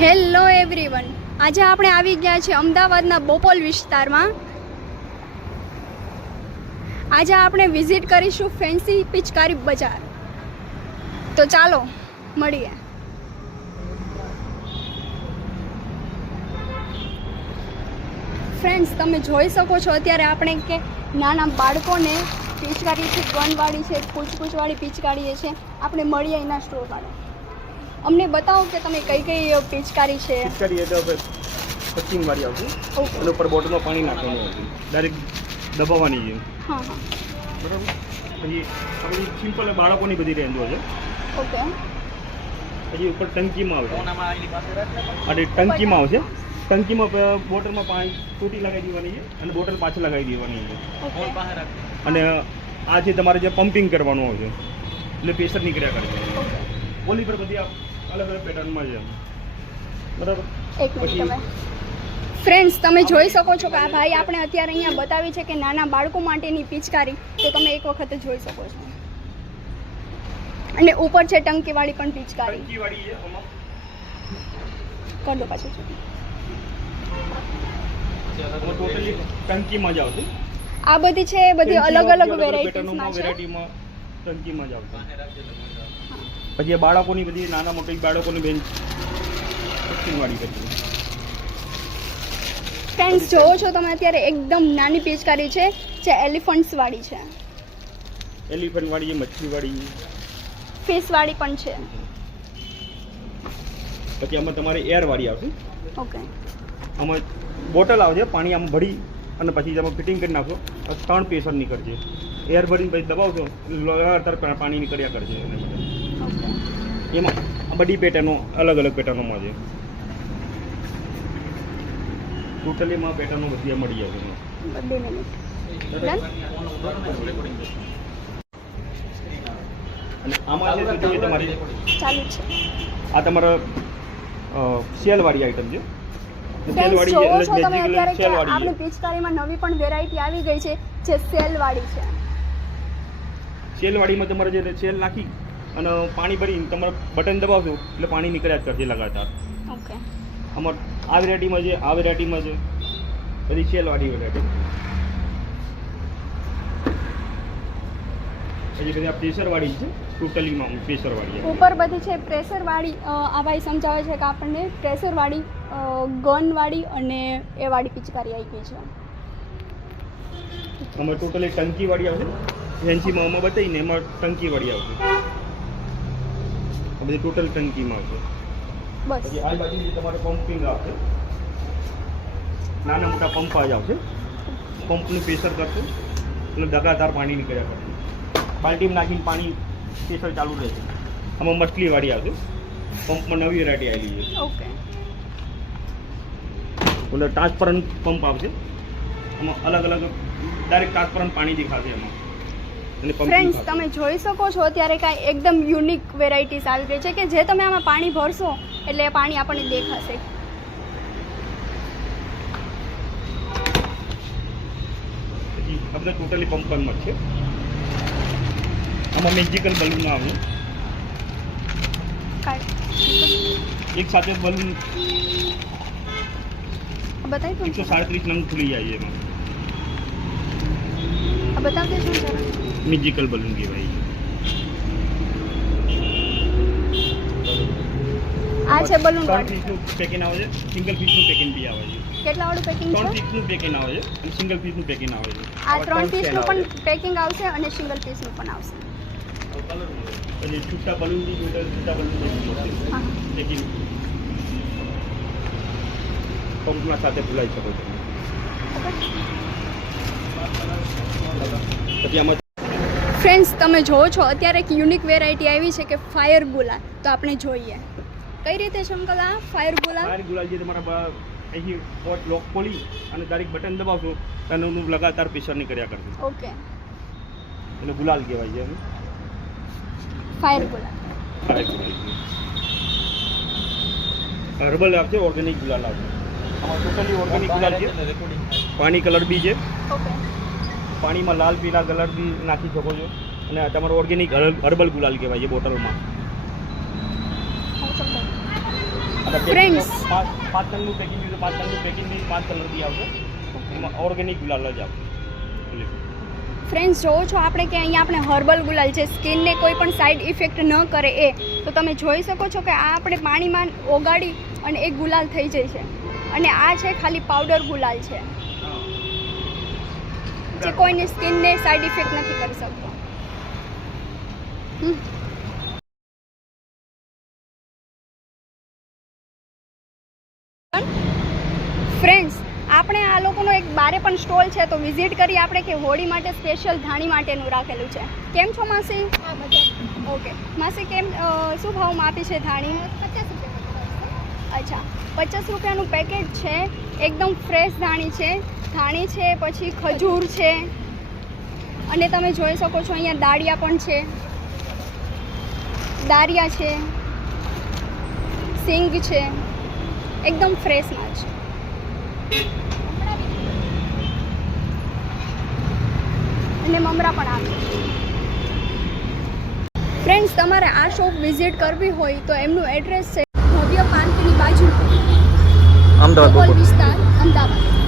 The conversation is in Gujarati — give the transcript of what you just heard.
હેલો એવરીવન, આજે આપણે આવી ગયા છે અમદાવાદના બોપલ વિસ્તારમાં. આજે આપણે વિઝિટ કરીશું ફેન્સી પિચકારી બજાર. તો ચાલો મળીએ. ફ્રેન્ડ્સ, તમે જોઈ શકો છો અત્યારે આપણે કે નાના બાળકોને પિચકારી છે, ગનવાળી છે, કૂચકૂચવાળી પિચકારી છે. આપણે મળીએ એના સ્ટોરવાળા. અમને બતાવો કે તમે કઈ કઈ પિચકારી છે. પિચકારી એટલે પચીન વાળી આવશે. એના ઉપર બોટલમાં પાણી નાખવાનું આવશે, ડાયરેક્ટ દબાવવાની છે. હા હા, બરાબર. પછી આપણી સિમ્પલ બાળકોની બધી રેન્જો છે. ઓકે. પછી ઉપર ટંકીમાં આવશે, અને ટંકીમાં આવશે. ટંકીમાં બોટલમાં પાણી ટૂટી લગાવી દેવાની છે અને બોટલ પાછળ લગાવી દેવાની છે. અને આ છે તમારે જે પમ્પિંગ કરવાનું આવશે, એટલે પ્રેશર નીકળ્યા કરે. ઓલી પર બધી અલગ અલગ પેટર્નમાં છે. બરાબર. એક મિનિટ. તમે ફ્રેન્ડ્સ, તમે જોઈ શકો છો કે આ ભાઈ આપણે અત્યારે અહીંયા બતાવી છે કે નાના બાળકો માટેની પિચકારી. તો તમે એક વખત જોઈ શકો છો. અને ઉપર છે ટંકીવાળી પણ પિચકારી. ટંકીવાળી છે આમાં. કર દો પાછું. ટોટલી ટંકીમાં જ આવશે. આ બધી છે, બધી અલગ અલગ વેરાયટીમાં છે. વેરાયટીમાં ટંકીમાં જ આવશે. પછી એ બાળકોની બધી નાના મોટી બાળકોની બેન વાળી કરી. ફ્રેન્ડ્સ, જોવો છો તમે અત્યારે એકદમ નાની પિચકારી છે જે એલિફન્ટ્સ વાળી છે. એલિફન્ટ વાળી, મચ્છી વાળી, ફિશ વાળી પણ છે. પછી આમાં તમારે એર વાળી આવશે. ઓકે. આમાં બોટલ આવશે, પાણી આમ ભરી અને પછી તમે ફિટિંગ કરી નાખો, 3 પ્રેશર નીકળશે. એર ભરીને પછી દબાવશો, લગાતાર પાણી નીકળ્યા કરશે. એમાં આ બધી પેટર્નો અલગ અલગ પેટર્નોમાં છે. ટોટલીમાં પેટર્નો બધી મળી આવશે. અને આમાં છે તમારી ચાલુ છે. આ તમારા સેલવાળી આઈટમ છે. ફ્રેન્ડ્સ, જોવો છો તમે અત્યારે કે આપણી પિચકારીમાં નવી પણ વેરાયટી આવી ગઈ છે જે સેલવાળી છે. સેલવાળીમાં તમારે જે સેલ નાખી અને પાણી ભરીને તમારે બટન દબાવશો એટલે પાણી નીકળ્યા જ કરશે લગાતાર. ઓકે. આમાં આ વેરાયટીમાં છે, આ વેરાયટીમાં છે, બધી સેલવાળી વેરાયટી. પછી બધી આ પ્રેશરવાળી છે, ટોટલીમાં પ્રેશરવાળી. ઉપર બધી છે પ્રેશરવાળી. આ ભાઈ સમજાવે છે કે આપણને પ્રેશરવાળી, ગનવાળી અને એ વાળી પિચકારી આવી ગઈ છે. આમાં ટોટલી ટંકીવાળી આવશે. ફેન્સીમાં આમાં બતાવીને એમાં ટંકીવાળી આવશે. આ બધી ટોટલ ટંકીમાં આવશે. બસ. પછી આ બાજુ તમારે પમ્પિંગ આવશે. નાના મોટા પંપ જ આવશે. પંપનું પ્રેશર કરશે એટલે લગાતાર પાણી નીકળ્યા કરશે. બાલ્ટીમાં નાખીને પાણી પ્રેશર ચાલુ રહેશે. આમાં મછલીવાળી આવશે. પંપમાં નવી વેરાયટી આવી છે. ઓકે. એટલે ટ્રાન્સપરન્ટ પંપ આવશે. આમાં અલગ અલગ ડાયરેક્ટ ટ્રાન્સપરન્ટ પાણી દેખાશે એમાં. ફ્રેન્ડ્સ, તમે જોઈ શકો છો અત્યારે કાંઈ એકદમ યુનિક વેરાયટીઝ આવી ગઈ છે કે જે તમે આમાં પાણી ભરશો એટલે એ પાણી આપણને દેખાશે. પછી આપણે ટોટલી પંપમાં છે. આમાં મેજિકલ બલૂન આવે. એક સાથે બલૂન બતાવી દો. 137 નંગ ખુલી જાય એમાં. બતાવી દેજો જરા. મેજિકલ બલૂન કહેવાય. આ છે બલૂન 3 વાળી. પીસનું પેકિંગ આવે છે. સિંગલ પીસનું પેકિંગ બી આવે છે. કેટલા વાળું પેકિંગ 3 છે? પીસનું પેકિંગ આવે છે અને સિંગલ પીસનું પેકિંગ આવે છે. આ 3 પીસનું પણ પેકિંગ આવશે અને સિંગલ પીસનું પણ આવશે. પછી છૂટા બલૂન બી છૂટા બલૂન હા. પેકિંગ પંપના સાથે ભૂલાઈ શકો છો. પછી આમાં ફ્રેન્ડ્સ, તમે જોવો છો અત્યારે એક યુનિક વેરાયટી આવી છે કે ફાયર ગુલાલ. તો આપણે જોઈએ કઈ રીતે છે અંકલ આ ફાયર ગુલાલ. ફાયર ગુલાલ જે તમારા અહીં પોટ લોક ખોલી અને ડાયરેક્ટ બટન દબાવશો અને એનું લગાતાર પ્રેશર નીકળ્યા કરશે. ઓકે. એટલે ગુલાલ કહેવાય છે. ફાયર ગુલાલ. ફાયર ગુલાલ હર્બલ આવશે, ઓર્ગેનિક ગુલાલ આવશે. આમાં ટોટલી ઓર્ગેનિક ગુલાલ છે. પાણી કલર બી છે. ઓકે. પાણીમાં લાલ પીલા કલર બી નાખી શકો છો. અને આ તમારો ઓર્ગેનિક હર્બલ ગુલાલ કહેવાય છે બોટલમાં. Friends. પાંચ ટનનું પેકિંગ છે, 5 ટનનું પેકિંગની 5 કલર બી આવશે. એમાં ઓર્ગેનિક ગુલાલ જ આવશે. ફ્રેન્ડ્સ જોવો છો આપણે કે અહીંયા આપણે હર્બલ ગુલાલ છે, સ્કિનને કોઈ પણ સાઈડ ઇફેક્ટ ન કરે એ. તો તમે જોઈ શકો છો કે આ આપણે પાણીમાં ઓગાળી અને એક ગુલાલ થઈ જાય છે. અને આ છે ખાલી પાવડર ગુલાલ છે, જે કોઈની સ્કિનને સાઈડ ઇફેક્ટ નથી કરી શકતો. ફ્રેન્ડ્સ આપણે આ લોકોનો એક બારે પણ સ્ટોલ છે, તો વિઝિટ કરી આપણે કે હોળી માટે સ્પેશિયલ ધાણી માટેનું રાખેલું છે. કેમ છો માસી? ઓકે માસી, કેમ શું ભાવમાં આપી છે ધાણી? 50 રૂપિયા. અચ્છા, 50 રૂપિયાનું પેકેટ છે. એકદમ ફ્રેશ ધાણી છે. ધાણી છે, પછી ખજૂર છે, અને તમે જોઈ શકો છો અહીંયા દાળિયા પણ છે, દારિયા છે, સિંગ છે, એકદમ ફ્રેશ માલ છે. અને મમરા પણ આપે. ફ્રેન્ડ્સ તમારે આ શોપ વિઝિટ કરવી હોય તો એમનું એડ્રેસ છે ભવ્ય પાર્કની બાજુ, અમદાવાદ વિસ્તાર, અમદાવાદ.